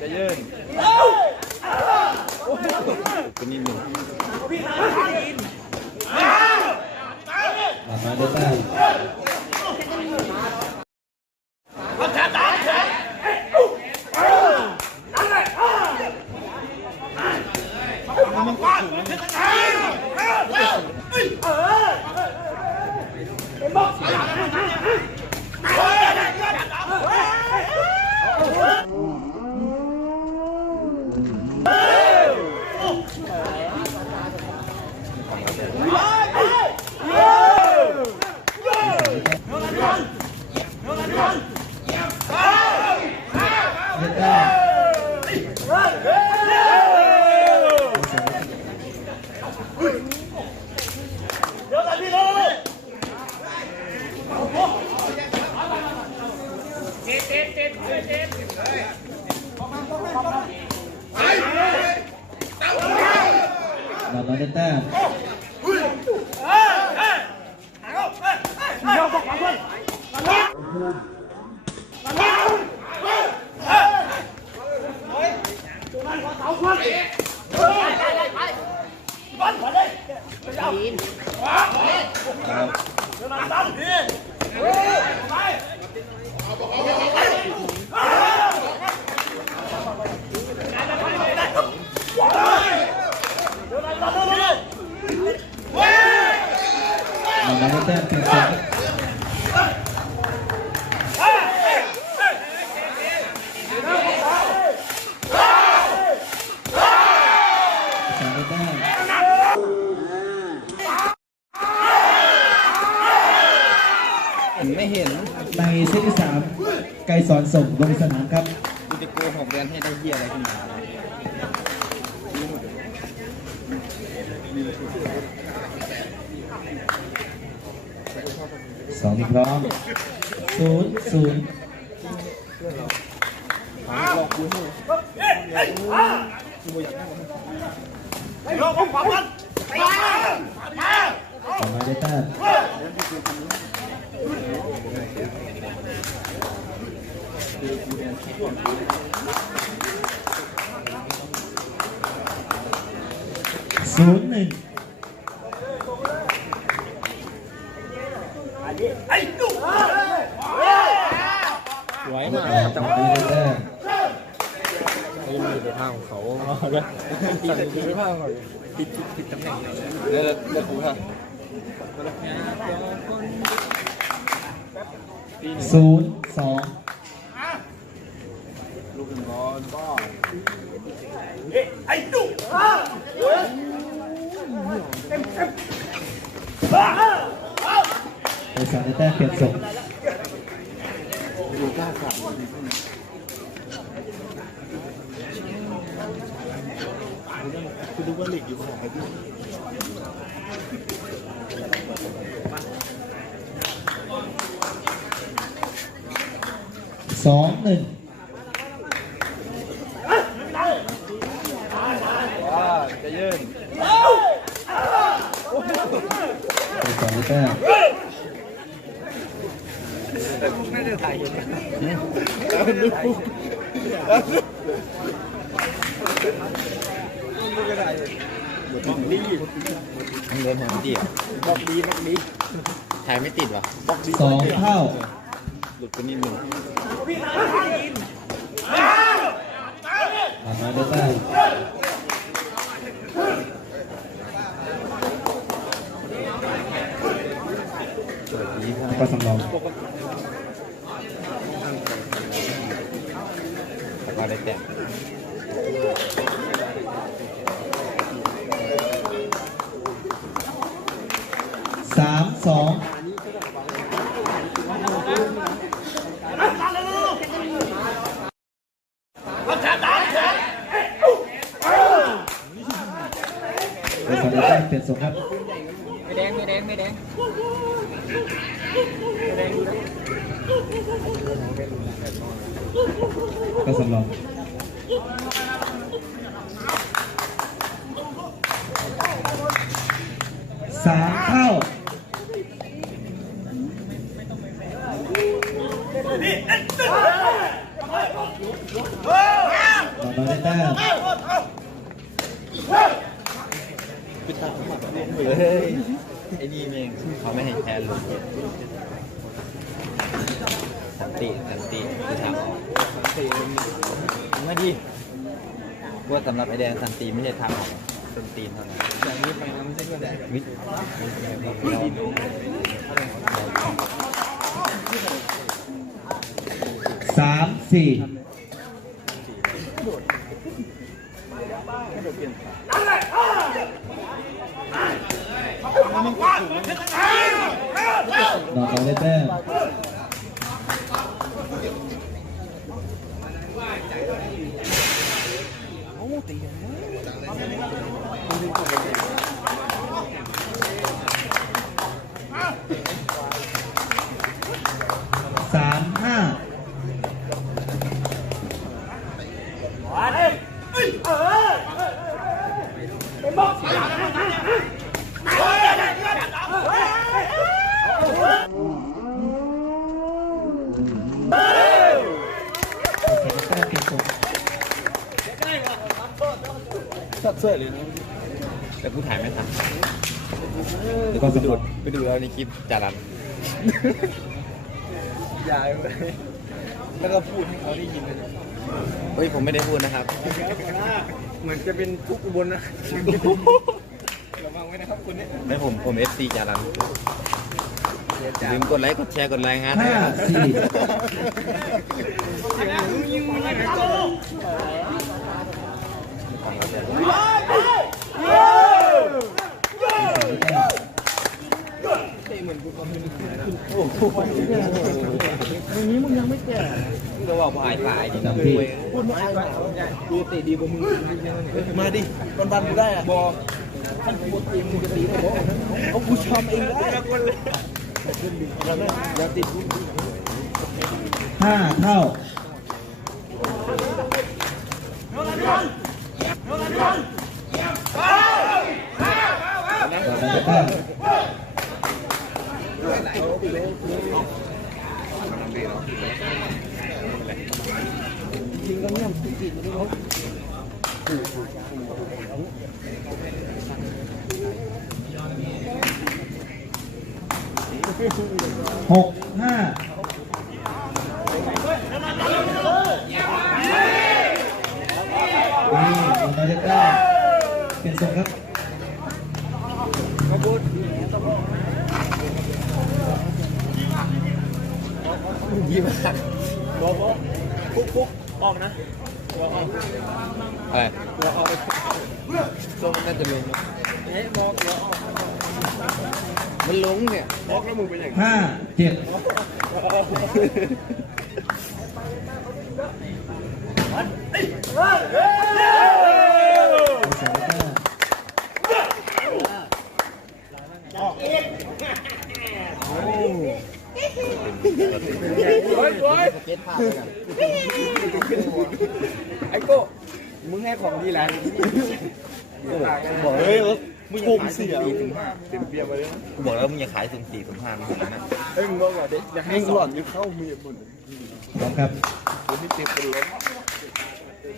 จะยืนเป็นนิดหนึ่งมาได้แต้มได้ มาน้อยได้แต้ม มาน้อยได้แต้มเปลี่ยนสองสองได้แต้มไม่เห็น ในเซตที่สามไกรสอนส่งลงสนามครับกูจะโกหกเรียนให้ได้เหี้ยอะไรขึ้นมา สองที่พร้อมศูนย์ศูนย์ต่อมาได้แต้มศูนย์หนึ่ง สวยมาก ต่อมาได้แต้ม ไม่มีในภาพ องเลยสั่งคือไม่ภาพของเขาผิดผิดผิดตำแหน่งเดี๋ยวเดี๋ยวค่ะศูนย์สองลูกหนึ่งบอลบ้าไกรสอนได้แต้มเปลี่ยนส่งดูกล้าสาม คุณดูว่าเหล็กอยู่ของใครพี่สองหนึ่งว้าจะยื่นไกรสอนได้แต้มน่าจะถ่ายเห็นดูก็ได้บอกดีมันเดินหางดีอะบอกดีบอกดีถ่ายไม่ติดวะบอกดีสองเท่าหลุดไปนิดหนึ่งมาน้อยได้แต้มก็สำรอง ผมว่าได้แต่ สามสอง ไกรสอนได้แต้มเปลี่ยนส่งครับไม่แดงไม่แดงไม่แดงก็สำรองสามเท่าน้องน้อยได้แต้ เฮ้ยไอ้นี่เองเขาไม่ให้แทนลงสันติสันติคือทางออกสันติไม่ดีว่าสำหรับไอแดงสันติไม่ใช่ทางออกสันติเท่านั้นอย่างนี้ไปนะไม่ใช่ก็แดงมิดเราสามสี่ น้องน้อยได้แต้มส ก็สำหรับไปดูแล้วในคลิปจารันยายไปแล้วก็พูดให้เขาได้ยินเลยเฮ้ยผมไม่ได้พูดนะครับ เหมือนจะเป็นทุกอุบลนะระวังไว้นะครับคุณเนี่ยไม่ผมผมเอฟซีจารันลืมกดไลค์กดแชร์กดรายงานห้าสี่แก็ว่าพายพายดีนะพี่พูดไม่อายดูเตะดีกว่ามึงมาดิวันวันกูได้อะบอท่านกูตีมึงจะตีได้บอเอากูชอบเองได้อย่าติดห้าเท่าต่อไปก็เนี่ยติดติดเลย หกห้านี่น้องน้อยได้แต้มเป็นส่งครับ ยิ้มมากบอบอปุ๊กปุ๊กออกนะอะไรเราเอาไปตัวมันน่าจะลงเอ๊ะบอกเรามันลงเนี่ยบอกแล้วมึงเป็นอย่าง ห้าเจ็ดส่งไอ้ยโอ้ยไอ้โก้มึงให้ของดีแล้วบอกเฮ้ย มึงอย่าขายสุ่มสี่สุ่มห้าเต็มเปียไปเลยกูบอกแล้วมึงอย่าขายสุ่มสี่สุ่มห้ามึงนะเอ้ยมึงบอกว่าเด็กอยากให้หล่อนยึดเข้ามือหมดพร้อมครับผมไม่เต็มเป็นล้ม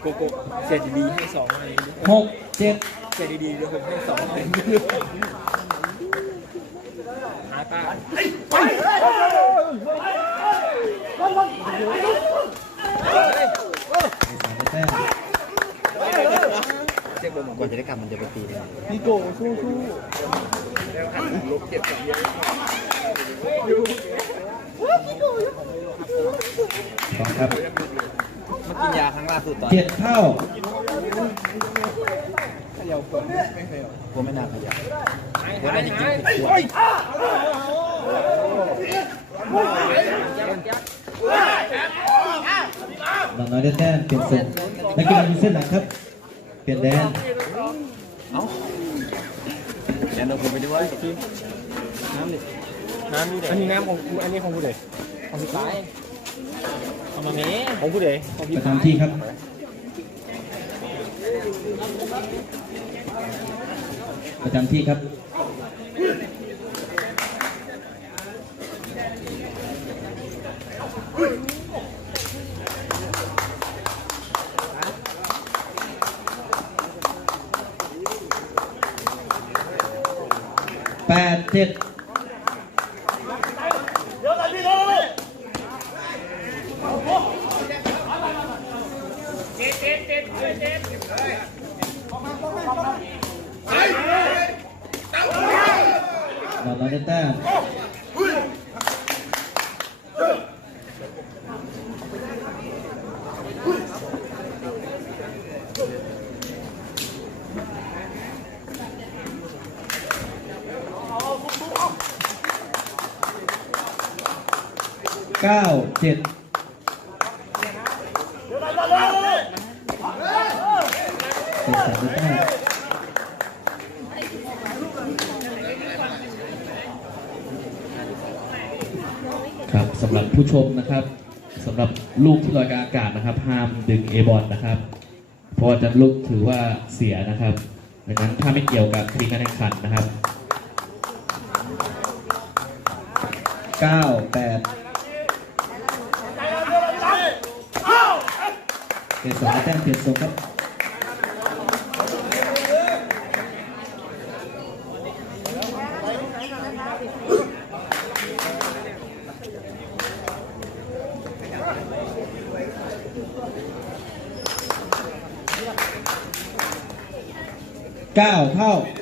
โกโก้เสียดีๆให้สองอะไรหกเจ็ดเสียดีๆเดี๋ยวผมให้สองอะไรหาตาเป็นส่งได้แต้ม ก่อนจะได้กลับมันจะไปตีเลยพี่โกสู้สู้แล้วหันลบเก็บกับเยอะพร้อมครับมากินยาครั้งล่าสุดตอนเจ็ดเท่าเขย่าก่อนไม่เขย่ากูไม่น่าขยับกูน่าจะกินผิดขวดน้องน้อยได้แต้มเปลี่ยนส่งนักกีฬายืนเส้นหลังครับ เปลี่ยนแดนเอาแดนเราคุไปด้วยทีมน้ำดิน้ำนี่ด็อันนี้น้ำของอันนี้ของกูเด็กของสุดท้ายเอามาเมของกูเด็กประธานที่ครับประจำที่ครับ แเก้าเจ็ดเจ็ดสามเก้าครับสำหรับผู้ชมนะครับสำหรับลูกที่ลอยกลางอากาศนะครับ ห้ามดึงเอบอลนะครับ เพราะจะลูกถือว่าเสียนะครับดังนั้นถ้าไม่เกี่ยวกับคดีการแข่งขันนะครับ 9 8 그래서 아장 뱃속은 cao thao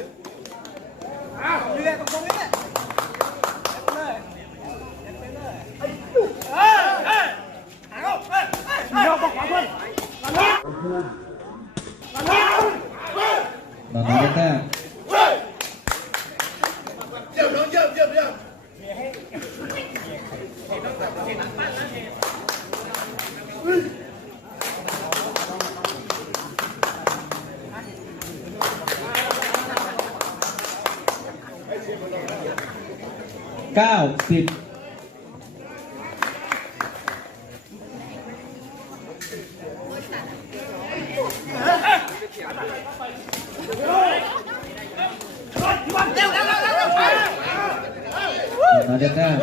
เก้าสิบนอนน้อยได้แต้ม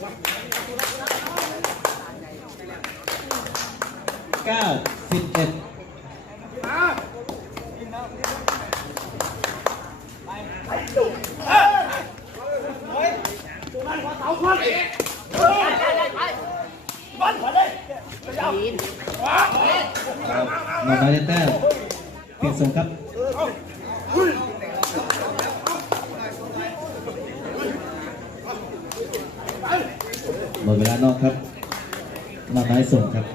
เก้าสิบเอ็ดนอนน้อยได้แต้มเปลี่ยนทรงครับ ดเวลานอกครับนอนน้ส่งครับ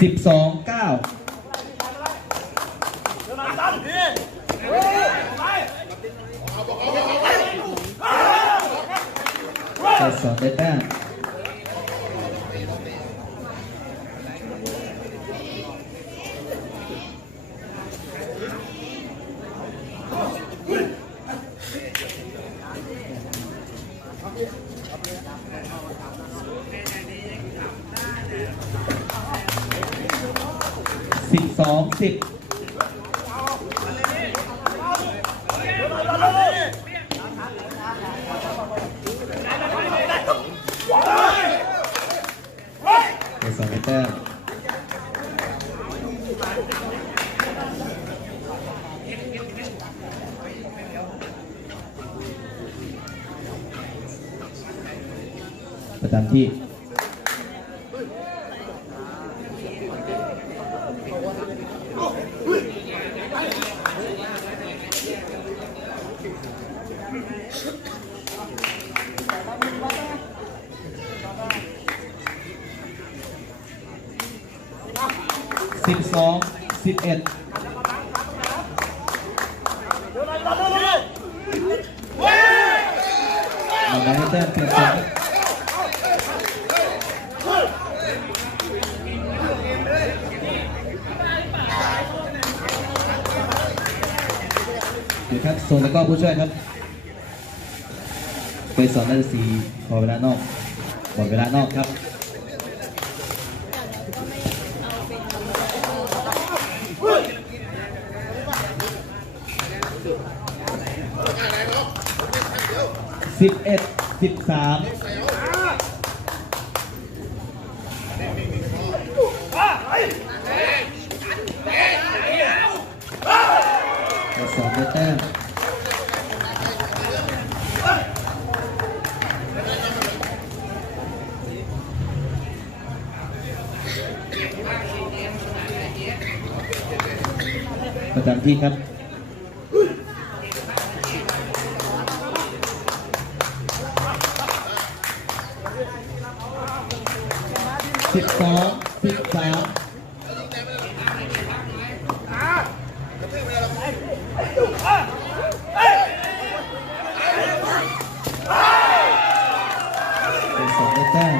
สิบสองเก้าใส่สองได้แต้มสิบสองสิบใส่สองได้แต้ม ประจำที่ สิบสองสิบเอ็ด มาแล้วให้แต้มเปลี่ยนทรงเดี๋ยวครับส่งแล้วก็ผู้ช่วยครับ ไปสอนนาฏศีขอเวลานอกหมดเวลานอกครับ สิบเอ็ด สิบสามสองแต้มประจำที่ครับ สองสิบสามเป็นสองได้แต้ม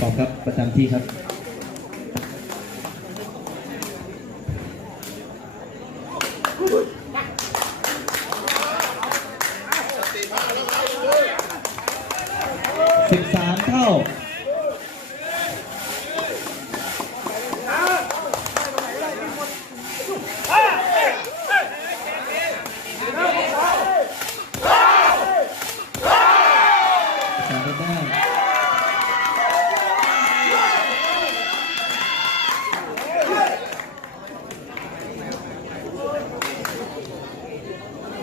ขอบครับประจำที่ครับสามเท่า สามได้แต้ม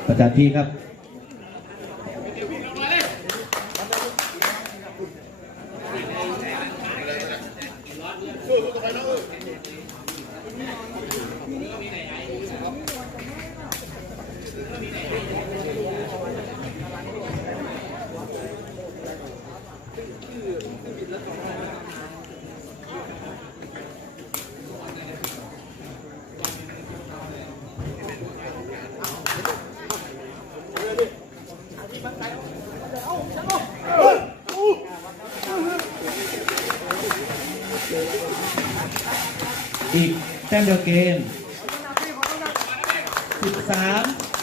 ประจำที่ครับ อีกแต้มเดียวเกม13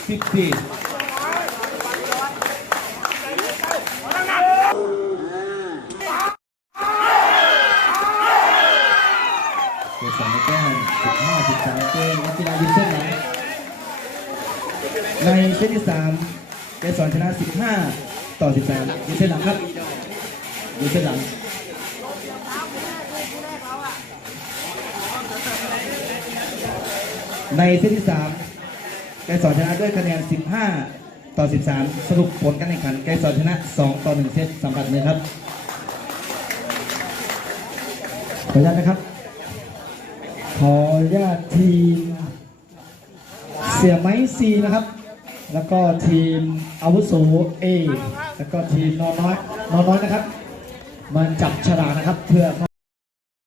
14เกมสามแต้ม15 13เกมนักกีฬายืนเส้นหลังในเซตที่3เกสอนชนะ15ต่อ13ยืนเส้นหลังครับยืนเส้นหลัง ในเซตที่3ไกรสอนชนะด้วยคะแนน 15 ต่อ 13 สรุปผลการแข่งขันไกรสอนชนะ 2 ต่อ 1 เซตสำหรับเลยครับขออนุญาตนะครับ ขออนุญาตทีม เสียไม้ซีนะครับ แล้วก็ทีมอาวุโสเอแล้วก็ทีมนอนน้อยนอนน้อยนะครับ มันจับฉลากนะครับเพื่อ